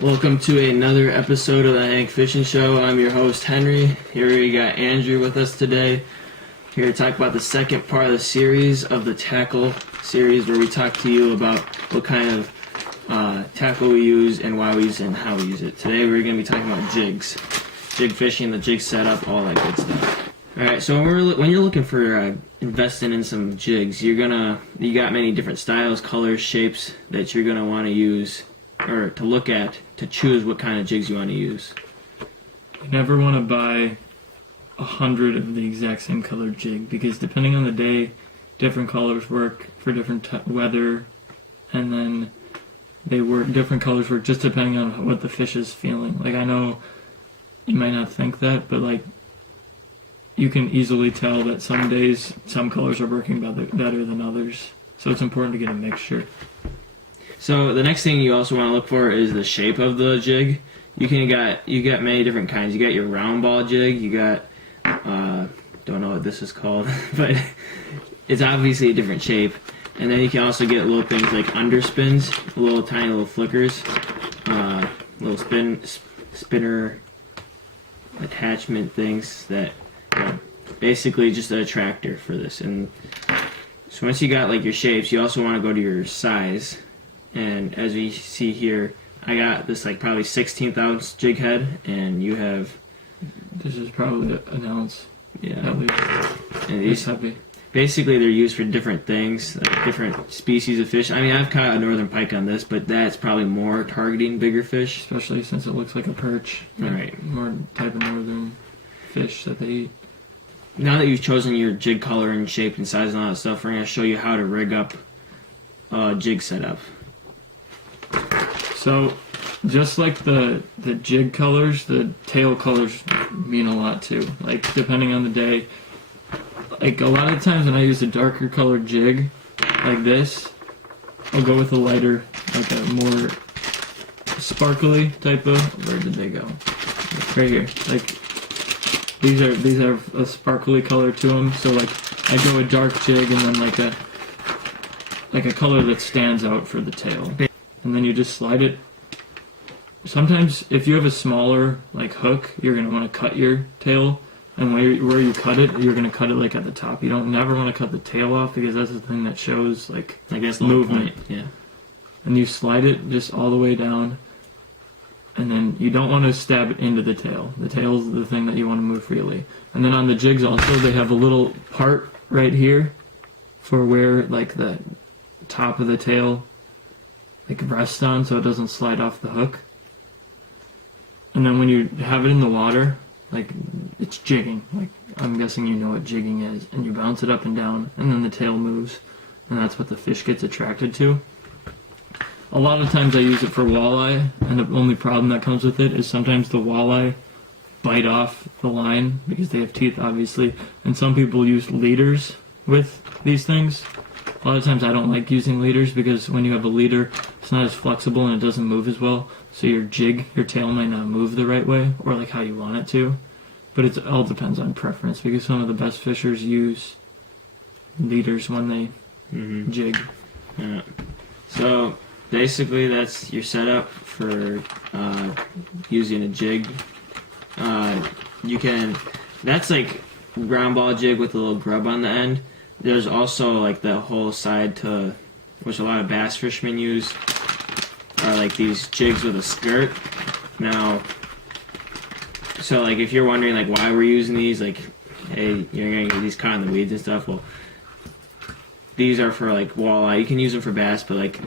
Welcome to another episode of the Hank Fishing Show. I'm your host, Henry. Here we got Andrew with us today. Here to talk about the second part of the series of the tackle series, where we talk to you about what kind of tackle we use and why we use it and how we use it. Today we're going to be talking about jigs. Jig fishing, the jig setup, all that good stuff. Alright, so when you're looking for investing in some jigs, you got many different styles, colors, shapes that you're going to want to use or to look at to choose what kind of jigs you want to use. You never want to buy 100 of the exact same colored jig, because depending on the day, different colors work for different weather, and then different colors work just depending on what the fish is feeling. Like, I know you might not think that, but like, you can easily tell that some days some colors are working better than others, so it's important to get a mixture. So the next thing you also want to look for is the shape of the jig. You got many different kinds. You got your round ball jig. You got don't know what this is called, but it's obviously a different shape. And then you can also get little things like underspins, tiny little flickers, little spinner attachment things that basically just an attractor for this. And so once you got like your shapes, you also want to go to your size. And as we see here, I got this like probably 16th ounce jig head, and you have... This is probably an ounce. Yeah. At least. And these, heavy. Basically, they're used for different things, like different species of fish. I mean, I've caught a northern pike on this, but that's probably more targeting bigger fish. Especially since it looks like a perch. Right. More type of northern fish that they eat. Now that you've chosen your jig color and shape and size and all that stuff, we're going to show you how to rig up a jig setup. So, just like the jig colors, the tail colors mean a lot too. Like, depending on the day. Like, a lot of times when I use a darker colored jig, like this, I'll go with a lighter, like a more sparkly type of... Where did they go? Right here. Like, these have a sparkly color to them. So, like, I go a dark jig and then like a color that stands out for the tail. And then you just slide it. Sometimes, if you have a smaller like hook, you're going to want to cut your tail. And where you cut it, you're going to cut it like at the top. You don't never want to cut the tail off, because that's the thing that shows like movement. Yeah. And you slide it just all the way down. And then you don't want to stab it into the tail. The tail's the thing that you want to move freely. And then on the jigs also, they have a little part right here for where like the top of the tail like rests on, so it doesn't slide off the hook. And then when you have it in the water, like, it's jigging. Like, I'm guessing you know what jigging is. And you bounce it up and down, and then the tail moves, and that's what the fish gets attracted to. A lot of times I use it for walleye, and the only problem that comes with it is sometimes the walleye bite off the line, because they have teeth, obviously. And some people use leaders with these things. A lot of times I don't like using leaders, because when you have a leader, it's not as flexible and it doesn't move as well. So your tail might not move the right way, or like how you want it to. But it all depends on preference, because some of the best fishers use leaders when they jig. Yeah. So basically that's your setup for using a jig. That's like ground ball jig with a little grub on the end. There's also like the whole side to, which a lot of bass fishermen use, are like these jigs with a skirt. Now, so like if you're wondering like why we're using these, like, hey, you're gonna get these caught in the weeds and stuff, well, these are for like walleye. You can use them for bass, but like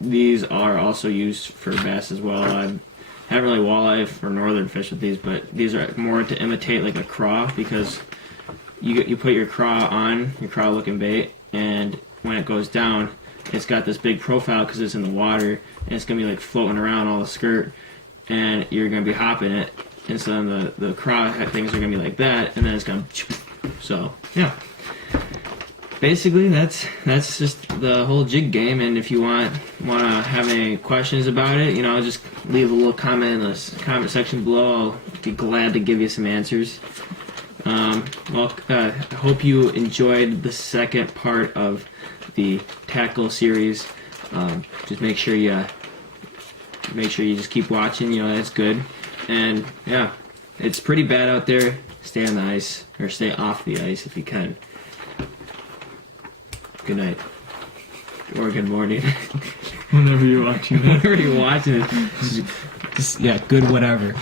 these are also used for bass as well. I haven't really walleye for northern fish with these, but these are more to imitate like a craw, because you put your craw on, your craw looking bait, and when it goes down, it's got this big profile because it's in the water, and it's going to be like floating around all the skirt, and you're going to be hopping it, and so then the craw things are going to be like that, and then it's going to... So, yeah. Basically, that's just the whole jig game, and if you want to have any questions about it, just leave a little comment in the comment section below. I'll be glad to give you some answers. I hope you enjoyed the second part of the tackle series. Just make sure you make sure you just keep watching. You know, that's good. And yeah, it's pretty bad out there. Stay on the ice, or stay off the ice if you can. Good night. Or good morning. Whenever you're watching it. Whenever you're watching it. Just, yeah, good whatever.